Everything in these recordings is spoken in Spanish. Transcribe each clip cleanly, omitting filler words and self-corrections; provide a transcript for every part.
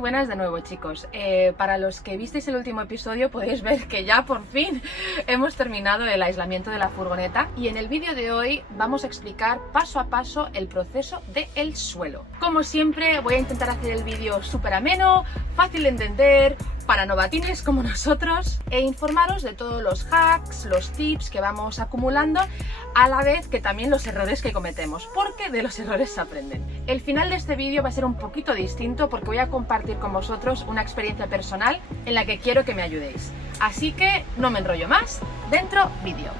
Buenas de nuevo, chicos. Para los que visteis el último episodio podéis ver que ya por fin hemos terminado el aislamiento de la furgoneta y en el vídeo de hoy vamos a explicar paso a paso el proceso del suelo. Como siempre voy a intentar hacer el vídeo súper ameno, fácil de entender, para novatines como nosotros e informaros de todos los hacks, los tips que vamos acumulando, a la vez que también los errores que cometemos, porque de los errores se aprenden. El final de este vídeo va a ser un poquito distinto porque voy a compartir con vosotros una experiencia personal en la que quiero que me ayudéis. Así que no me enrollo más, dentro vídeo.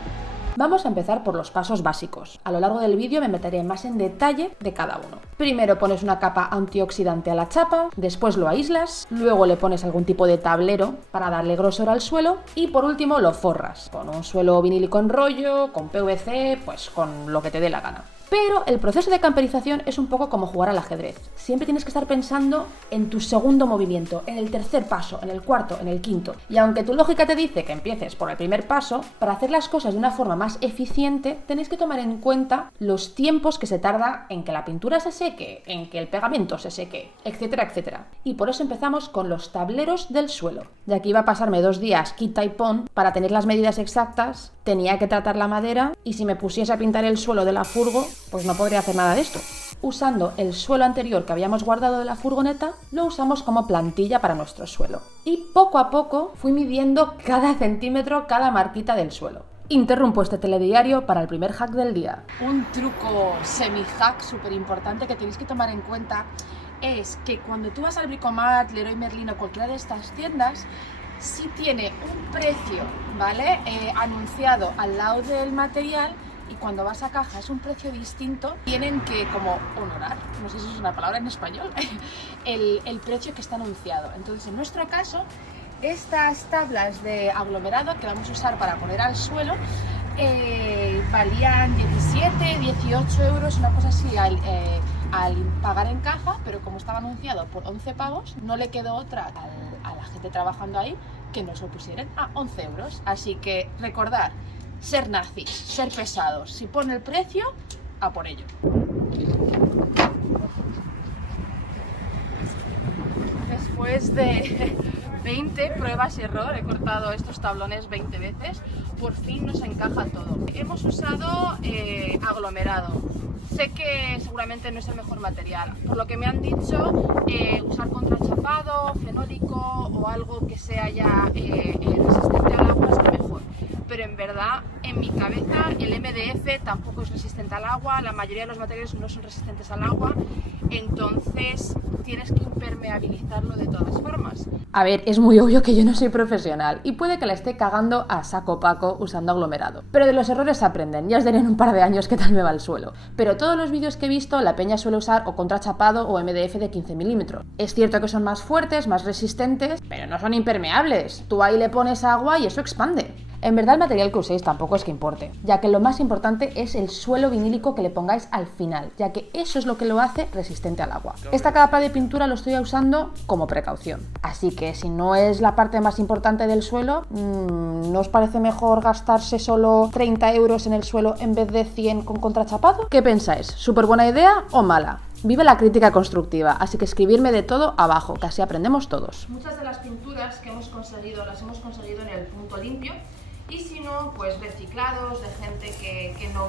Vamos a empezar por los pasos básicos. A lo largo del vídeo me meteré más en detalle de cada uno. Primero pones una capa antioxidante a la chapa, después lo aíslas, luego le pones algún tipo de tablero para darle grosor al suelo y por último lo forras con un suelo vinílico en rollo, con PVC, pues con lo que te dé la gana. Pero el proceso de camperización es un poco como jugar al ajedrez. Siempre tienes que estar pensando en tu segundo movimiento, en el tercer paso, en el cuarto, en el quinto. Y aunque tu lógica te dice que empieces por el primer paso, para hacer las cosas de una forma más eficiente, tenéis que tomar en cuenta los tiempos que se tarda en que la pintura se seque, en que el pegamento se seque, etcétera, etcétera. Y por eso empezamos con los tableros del suelo. De aquí iba a pasarme 2 días quita y pon para tener las medidas exactas, tenía que tratar la madera y si me pusiese a pintar el suelo de la furgo, pues no podría hacer nada de esto. Usando el suelo anterior que habíamos guardado de la furgoneta, lo usamos como plantilla para nuestro suelo. Y poco a poco fui midiendo cada centímetro, cada marquita del suelo. Interrumpo este telediario para el primer hack del día. Un truco semi-hack súper importante que tenéis que tomar en cuenta es que cuando tú vas al Bricomat, Leroy Merlin o cualquiera de estas tiendas, sí tiene un precio, ¿vale? Anunciado al lado del material. Y cuando vas a caja es un precio distinto, tienen que como honorar, no sé si es una palabra en español, el precio que está anunciado. Entonces, en nuestro caso, estas tablas de aglomerado que vamos a usar para poner al suelo valían 17, 18 euros, una cosa así al pagar en caja, pero como estaba anunciado por 11 pavos, no le quedó otra a la gente trabajando ahí que nos lo pusieran a 11 euros. Así que recordad, ser nazis, ser pesados. Si pone el precio, a por ello. Después de 20 pruebas y error, he cortado estos tablones 20 veces, por fin nos encaja todo. Hemos usado aglomerado. Sé que seguramente no es el mejor material, por lo que me han dicho usar contrachapado, fenólico o algo que sea ya resistente al agua es lo mejor. Pero en verdad, en mi cabeza, el MDF tampoco es resistente al agua, la mayoría de los materiales no son resistentes al agua, entonces tienes que impermeabilizarlo de todas formas. A ver, es muy obvio que yo no soy profesional y puede que la esté cagando a saco paco usando aglomerado. Pero de los errores se aprenden, ya os diré en un par de años qué tal me va el suelo. Pero todos los vídeos que he visto, la peña suele usar o contrachapado o MDF de 15 milímetros. Es cierto que son más fuertes, más resistentes, pero no son impermeables. Tú ahí le pones agua y eso expande. En verdad el material que uséis tampoco es que importe, ya que lo más importante es el suelo vinílico que le pongáis al final, ya que eso es lo que lo hace resistente al agua. Esta capa de pintura lo estoy usando como precaución, así que si no es la parte más importante del suelo, ¿no os parece mejor gastarse solo 30 euros en el suelo en vez de 100 con contrachapado? ¿Qué pensáis? ¿Súper buena idea o mala? Vive la crítica constructiva, así que escribirme de todo abajo, que así aprendemos todos. Muchas de las pinturas que hemos conseguido, las hemos conseguido en el punto limpio. Y si no, pues reciclados de gente que no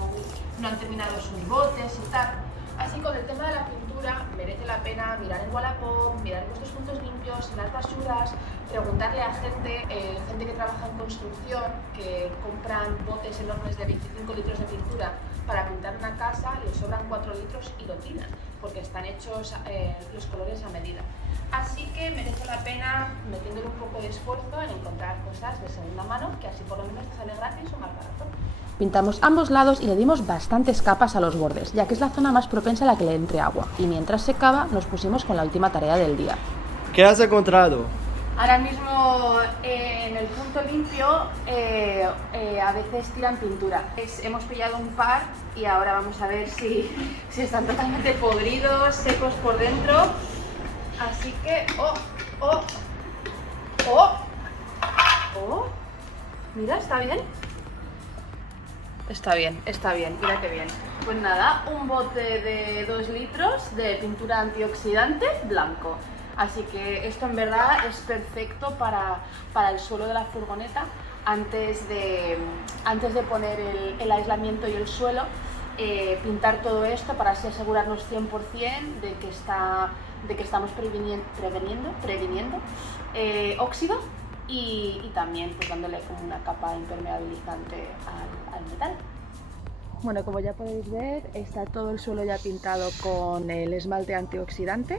han terminado sus botes y tal. Así con el tema de la pintura merece la pena mirar en Wallapop, mirar vuestros puntos limpios, en las basuras, preguntarle a gente que trabaja en construcción, que compran botes enormes de 25 litros de pintura para pintar una casa, les sobran 4 litros y lo tiran, porque están hechos los colores a medida. Así que merece la pena metiéndole un poco de esfuerzo en encontrar cosas de segunda mano, que así por lo menos te sale gratis o más barato. Pintamos ambos lados y le dimos bastantes capas a los bordes, ya que es la zona más propensa a la que le entre agua. Y mientras secaba, nos pusimos con la última tarea del día. ¿Qué has encontrado? Ahora mismo en el punto limpio a veces tiran pintura. Hemos pillado un par y ahora vamos a ver si están totalmente podridos, secos por dentro. Así que, mira, ¿está bien? Está bien, mira qué bien. Pues nada, un bote de 2 litros de pintura antioxidante blanco. Así que esto en verdad es perfecto para el suelo de la furgoneta. Antes de poner el aislamiento y el suelo, pintar todo esto para así asegurarnos 100% de que estamos previniendo óxido y también pues dándole como una capa impermeabilizante al metal. Bueno, como ya podéis ver, está todo el suelo ya pintado con el esmalte antioxidante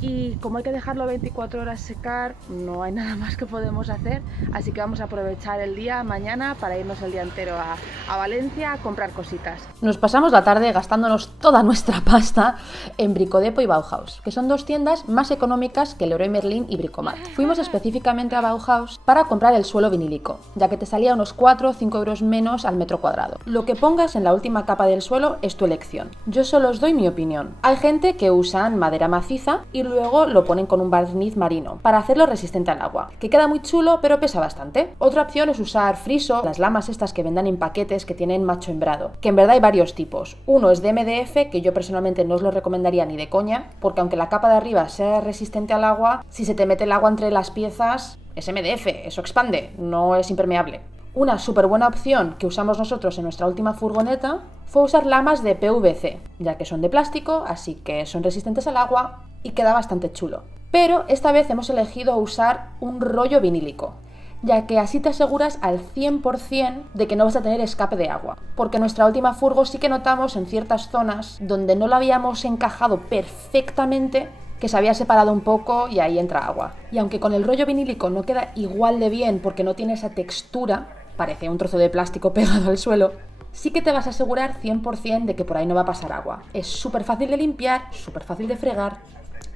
y como hay que dejarlo 24 horas secar, no hay nada más que podemos hacer, así que vamos a aprovechar el día mañana para irnos el día entero a Valencia a comprar cositas. Nos pasamos la tarde gastándonos toda nuestra pasta en Bricodepo y Bauhaus, que son dos tiendas más económicas que Leroy Merlin y Bricomat. Fuimos específicamente a Bauhaus para comprar el suelo vinílico, ya que te salía unos 4 o 5 euros menos al metro cuadrado. Lo que pongas en la última capa del suelo es tu elección. Yo solo os doy mi opinión. Hay gente que usan madera maciza y luego lo ponen con un barniz marino para hacerlo resistente al agua, que queda muy chulo pero pesa bastante. Otra opción es usar friso, las lamas estas que vendan en paquetes que tienen macho hembrado, que en verdad hay varios tipos. Uno es de MDF, que yo personalmente no os lo recomendaría ni de coña, porque aunque la capa de arriba sea resistente al agua, si se te mete el agua entre las piezas, es MDF, eso expande, no es impermeable. Una súper buena opción que usamos nosotros en nuestra última furgoneta fue usar lamas de PVC, ya que son de plástico, así que son resistentes al agua y queda bastante chulo. Pero esta vez hemos elegido usar un rollo vinílico, ya que así te aseguras al 100% de que no vas a tener escape de agua. Porque en nuestra última furgo sí que notamos en ciertas zonas donde no lo habíamos encajado perfectamente que se había separado un poco y ahí entra agua. Y aunque con el rollo vinílico no queda igual de bien porque no tiene esa textura, parece un trozo de plástico pegado al suelo, sí que te vas a asegurar 100% de que por ahí no va a pasar agua. Es súper fácil de limpiar, súper fácil de fregar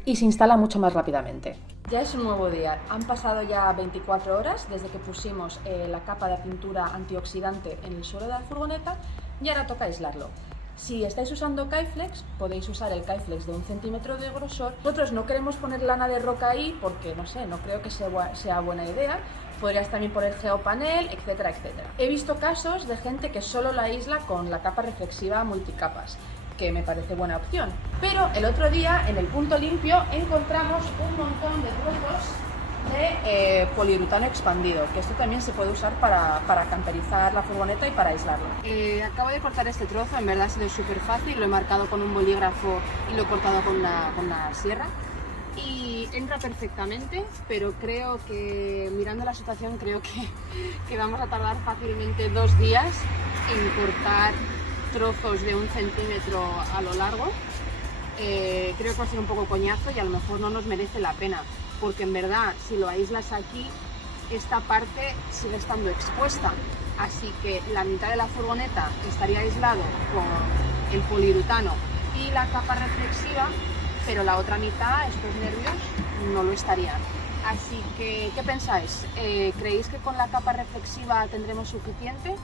y se instala mucho más rápidamente. Ya es un nuevo día, han pasado ya 24 horas desde que pusimos la capa de pintura antioxidante en el suelo de la furgoneta y ahora toca aislarlo. Si estáis usando Kaiflex, podéis usar el Kaiflex de 1 centímetro de grosor. Nosotros no queremos poner lana de roca ahí porque, no sé, no creo que sea buena idea. Podrías también poner geopanel, etcétera, etcétera. He visto casos de gente que solo la aísla con la capa reflexiva multicapas, que me parece buena opción. Pero el otro día, en el punto limpio, encontramos un montón de trozos de poliuretano expandido, que esto también se puede usar para camperizar la furgoneta y para aislarlo. Acabo de cortar este trozo, en verdad ha sido súper fácil, lo he marcado con un bolígrafo y lo he cortado con una sierra y entra perfectamente, pero creo que, mirando la situación, creo que vamos a tardar fácilmente 2 días en cortar trozos de 1 centímetro a lo largo. Creo que va a ser un poco coñazo y a lo mejor no nos merece la pena, porque en verdad si lo aíslas aquí, esta parte sigue estando expuesta, así que la mitad de la furgoneta estaría aislado con el poliuretano y la capa reflexiva, pero la otra mitad, estos nervios, no lo estarían. Así que, ¿qué pensáis? ¿Creéis que con la capa reflexiva tendremos suficiente?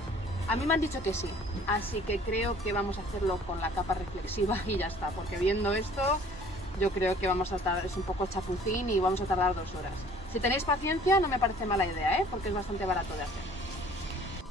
A mí me han dicho que sí, así que creo que vamos a hacerlo con la capa reflexiva y ya está, porque viendo esto yo creo que vamos a tardar, es un poco chapucín y vamos a tardar 2 horas. Si tenéis paciencia no me parece mala idea, porque es bastante barato de hacer.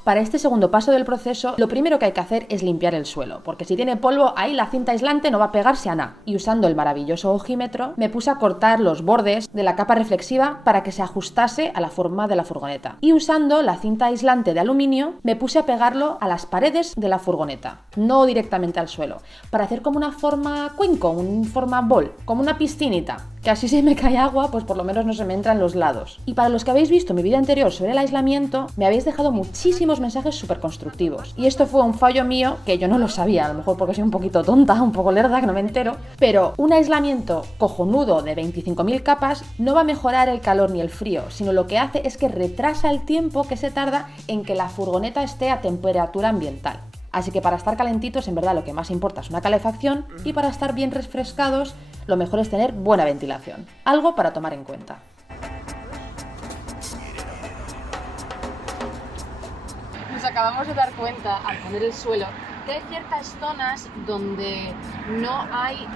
Para este segundo paso del proceso, lo primero que hay que hacer es limpiar el suelo, porque si tiene polvo, ahí la cinta aislante no va a pegarse a nada. Y usando el maravilloso ojímetro, me puse a cortar los bordes de la capa reflexiva para que se ajustase a la forma de la furgoneta. Y usando la cinta aislante de aluminio, me puse a pegarlo a las paredes de la furgoneta, no directamente al suelo, para hacer como una forma cuenco, una forma bol, como una piscinita, que así si me cae agua, pues por lo menos no se me entra en los lados. Y para los que habéis visto mi vídeo anterior sobre el aislamiento, me habéis dejado muchísimos mensajes súper constructivos. Y esto fue un fallo mío que yo no lo sabía, a lo mejor porque soy un poquito tonta, un poco lerda, que no me entero. Pero un aislamiento cojonudo de 25.000 capas no va a mejorar el calor ni el frío, sino lo que hace es que retrasa el tiempo que se tarda en que la furgoneta esté a temperatura ambiental. Así que para estar calentitos, en verdad lo que más importa es una calefacción, y para estar bien refrescados, lo mejor es tener buena ventilación. Algo para tomar en cuenta. Nos acabamos de dar cuenta al poner el suelo que hay ciertas zonas donde no hay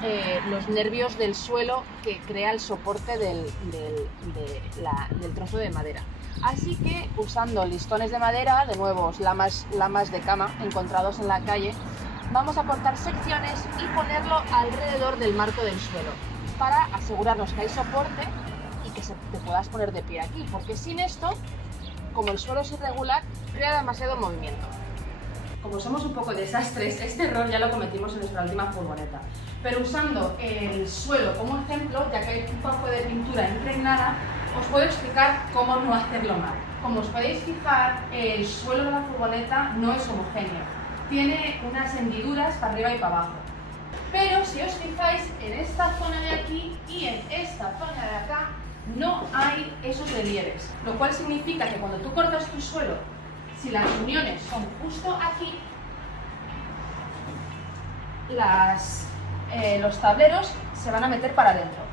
los nervios del suelo que crea el soporte del trozo de madera. Así que usando listones de madera, de nuevo lamas de cama encontrados en la calle, vamos a cortar secciones y ponerlo alrededor del marco del suelo. para asegurarnos que hay soporte y que te puedas poner de pie aquí, porque sin esto, como el suelo es irregular, crea demasiado movimiento. Como somos un poco desastres, este error ya lo cometimos en nuestra última furgoneta, pero usando el suelo como ejemplo, ya que hay un poco de pintura impregnada, os puedo explicar cómo no hacerlo mal. Como os podéis fijar, el suelo de la furgoneta no es homogéneo, tiene unas hendiduras para arriba y para abajo. Pero si os fijáis, en esta zona de aquí y en esta zona de acá no hay esos relieves, lo cual significa que cuando tú cortas tu suelo, si las uniones son justo aquí, los tableros se van a meter para adentro.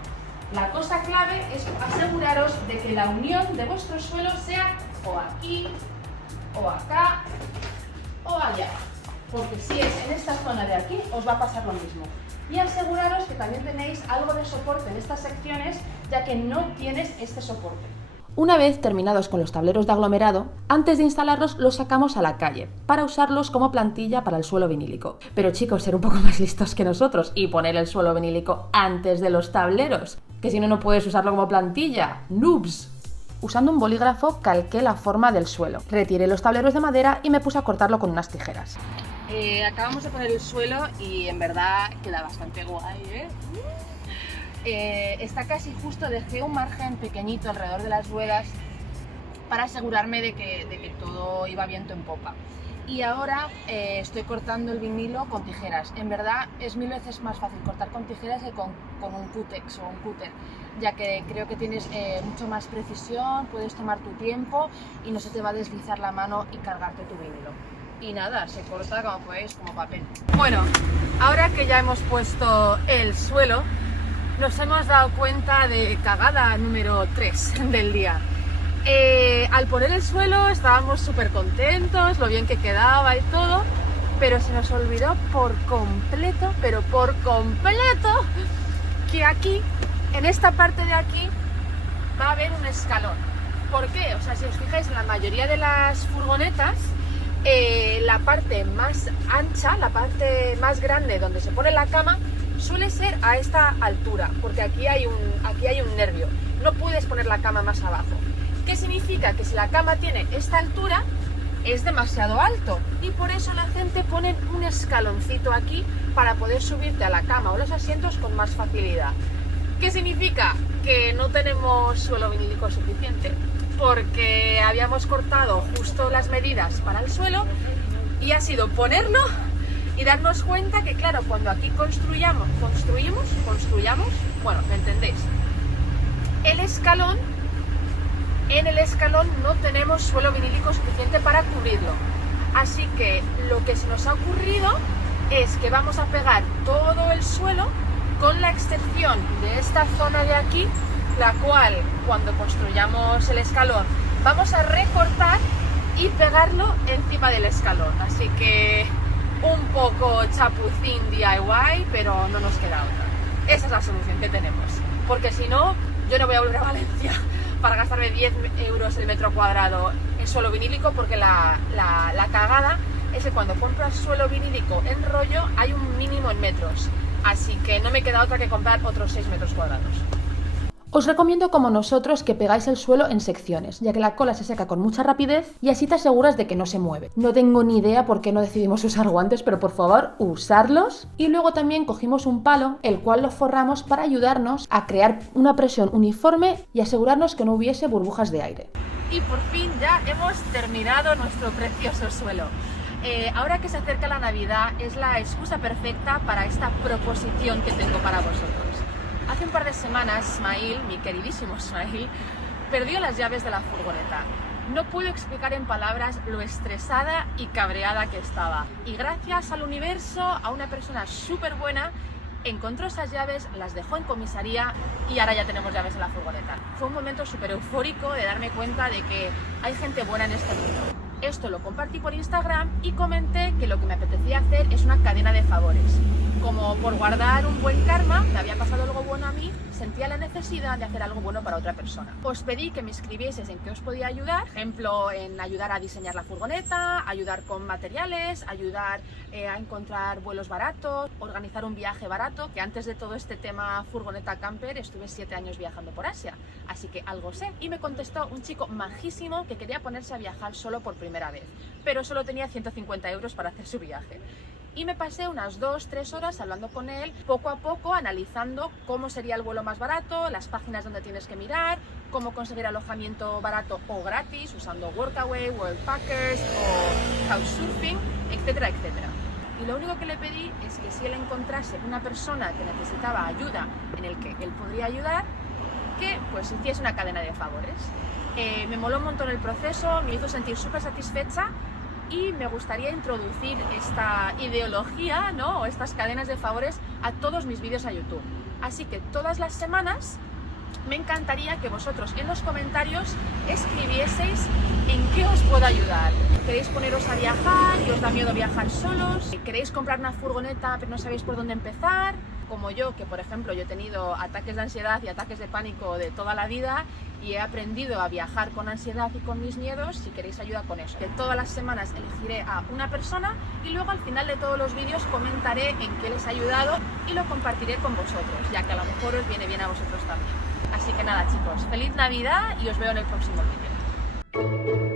La cosa clave es aseguraros de que la unión de vuestro suelo sea o aquí, o acá, o allá. Porque si es en esta zona de aquí, os va a pasar lo mismo. Y aseguraros que también tenéis algo de soporte en estas secciones, ya que no tienes este soporte. Una vez terminados con los tableros de aglomerado, antes de instalarlos los sacamos a la calle para usarlos como plantilla para el suelo vinílico. Pero chicos, ser un poco más listos que nosotros y poner el suelo vinílico antes de los tableros, que si no, no puedes usarlo como plantilla. ¡Noobs! Usando un bolígrafo calqué la forma del suelo, retiré los tableros de madera y me puse a cortarlo con unas tijeras. Acabamos de poner el suelo y en verdad queda bastante guay, ¿eh? Está casi justo, dejé un margen pequeñito alrededor de las ruedas para asegurarme de que todo iba viento en popa. Y ahora estoy cortando el vinilo con tijeras. En verdad es 1000 veces más fácil cortar con tijeras que con un cútex o un cúter, ya que creo que tienes mucho más precisión, puedes tomar tu tiempo y no se te va a deslizar la mano y cargarte tu vinilo. Y nada, se corta como podéis, como papel. Bueno, ahora que ya hemos puesto el suelo, nos hemos dado cuenta de cagada número 3 del día. Al poner el suelo estábamos súper contentos, lo bien que quedaba y todo, pero se nos olvidó por completo, que aquí, en esta parte de aquí, va a haber un escalón. ¿Por qué? O sea, si os fijáis, en la mayoría de las furgonetas, la parte más ancha, la parte más grande donde se pone la cama, suele ser a esta altura, porque aquí hay un nervio. No puedes poner la cama más abajo. ¿Qué significa? Que si la cama tiene esta altura, es demasiado alto. Y por eso la gente pone un escaloncito aquí para poder subirte a la cama o los asientos con más facilidad. ¿Qué significa? Que no tenemos suelo vinílico suficiente, porque habíamos cortado justo las medidas para el suelo y ha sido ponerlo y darnos cuenta que, claro, cuando aquí construyamos, bueno, ¿me entendéis? En el escalón no tenemos suelo vinílico suficiente para cubrirlo. Así que lo que se nos ha ocurrido es que vamos a pegar todo el suelo con la excepción de esta zona de aquí, la cual cuando construyamos el escalón vamos a recortar y pegarlo encima del escalón. Así que un poco chapucín DIY, pero no nos queda otra. Esa es la solución que tenemos, porque si no, yo no voy a volver a Valencia para gastarme 10 euros el metro cuadrado en suelo vinílico, porque la cagada es que cuando compras suelo vinílico en rollo hay un mínimo en metros, así que no me queda otra que comprar otros 6 metros cuadrados. Os recomiendo, como nosotros, que pegáis el suelo en secciones, ya que la cola se seca con mucha rapidez y así te aseguras de que no se mueve. No tengo ni idea por qué no decidimos usar guantes, pero por favor, usarlos. Y luego también cogimos un palo, el cual lo forramos para ayudarnos a crear una presión uniforme y asegurarnos que no hubiese burbujas de aire. Y por fin ya hemos terminado nuestro precioso suelo. Ahora que se acerca la Navidad, es la excusa perfecta para esta proposición que tengo para vosotros. Hace un par de semanas, Ismail, mi queridísimo Ismail, perdió las llaves de la furgoneta. No puedo explicar en palabras lo estresada y cabreada que estaba. Y gracias al universo, a una persona súper buena, encontró esas llaves, las dejó en comisaría y ahora ya tenemos llaves en la furgoneta. Fue un momento súper eufórico de darme cuenta de que hay gente buena en este mundo. Esto lo compartí por Instagram y comenté que lo que me apetecía hacer es una cadena de favores. como por guardar un buen karma, me había pasado algo bueno a mí, sentía la necesidad de hacer algo bueno para otra persona. Os pedí que me escribieseis en qué os podía ayudar, por ejemplo, en ayudar a diseñar la furgoneta, ayudar con materiales, ayudar a encontrar vuelos baratos, organizar un viaje barato, que antes de todo este tema furgoneta camper estuve 7 años viajando por Asia, así que algo sé. Y me contestó un chico majísimo que quería ponerse a viajar solo por primera vez, pero solo tenía 150 euros para hacer su viaje. Y me pasé unas 2-3 horas hablando con él, poco a poco analizando cómo sería el vuelo más barato, las páginas donde tienes que mirar, cómo conseguir alojamiento barato o gratis usando Workaway, Worldpackers o Couchsurfing, etcétera, etcétera. Y lo único que le pedí es que si él encontrase una persona que necesitaba ayuda en el que él podría ayudar, que pues hiciese una cadena de favores. Me moló un montón el proceso, me hizo sentir súper satisfecha y me gustaría introducir esta ideología, ¿no? O estas cadenas de favores a todos mis vídeos a YouTube. Así que todas las semanas me encantaría que vosotros en los comentarios escribieseis en qué os puedo ayudar. ¿Queréis poneros a viajar y os da miedo viajar solos? ¿Queréis comprar una furgoneta pero no sabéis por dónde empezar? Como yo, que por ejemplo yo he tenido ataques de ansiedad y ataques de pánico de toda la vida y he aprendido a viajar con ansiedad y con mis miedos. Si queréis ayuda con eso, que todas las semanas elegiré a una persona y luego al final de todos los vídeos comentaré en qué les ha ayudado y lo compartiré con vosotros, ya que a lo mejor os viene bien a vosotros también. Así que nada chicos, feliz Navidad y os veo en el próximo vídeo.